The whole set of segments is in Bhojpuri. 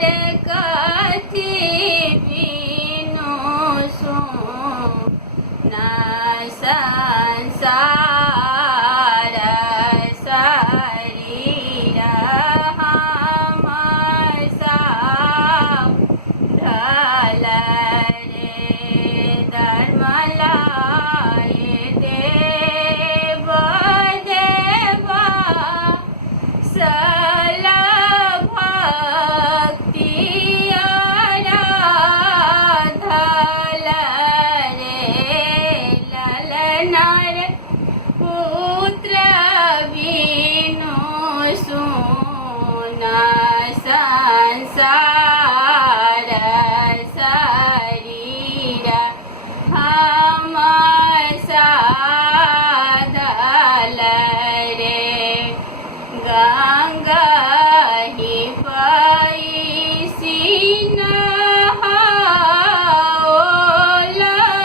नर कथी बिनु सुना संसार शरीर हम सब ढल रे धर्मलाय देव देवा सल भक्ति आराधल रे ललनार पुत्र बिनु सुना संसार शरीर हम साधल रे गंगा ही पैसी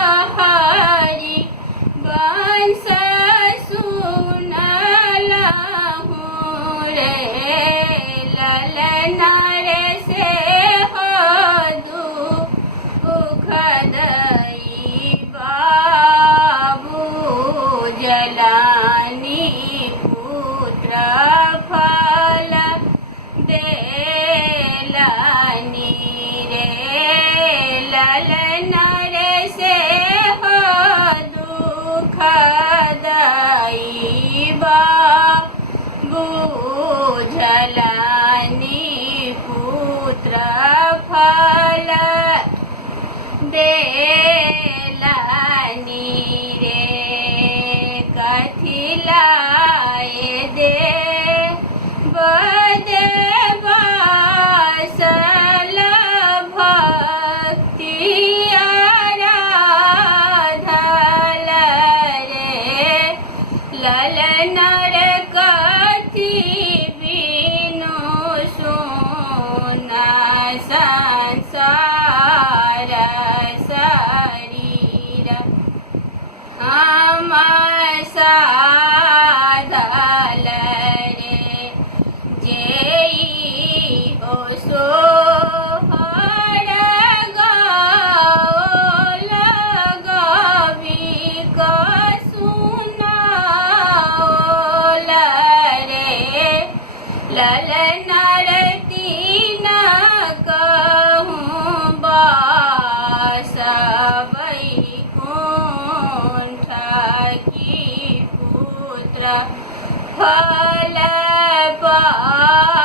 लहरी बंस सुनलहु रे ललनार से हो दुख दई बाबू जलानी पुत्र फल देलानी रे ललनार से हो दुख दई बाबू जलानी पुत्र फल देलानी रे कथी लाए दे बदेवा सल भक्ति आराधल रे ललनार कथी बिनु सुना संसार शरीर हम साधल रे जेई हो सोहर गौल गवी क सुनाओल रे ललनार तीन कहूँ बास वैकुंठ की पुत्र फल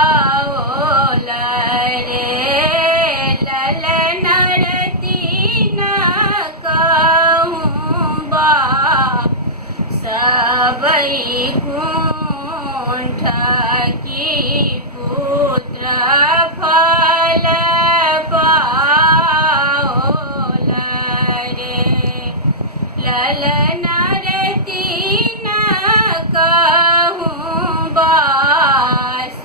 पाओल रे ललनार तीन कहूँ बास वैकुंठ की पुत्र फल पाओल रे ललनार तीन कहूँ बास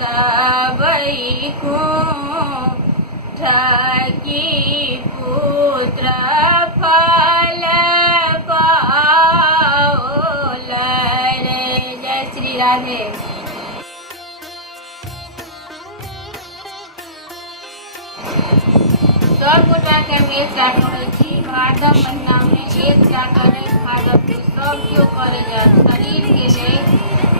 वैकुंठ की पुत्र फल पाओल रे। जय श्री राधे। सब गोटा के हम एक साथ करै छी भादव महीना में एक साथ भादव के सब क्यों करे जाए शरीर के लिए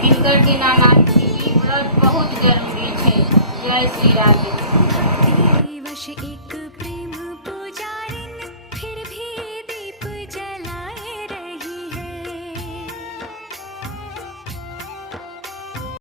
हिनकर दीनानाथ के व्रत बहुत जरूरी है। जय श्री राधे।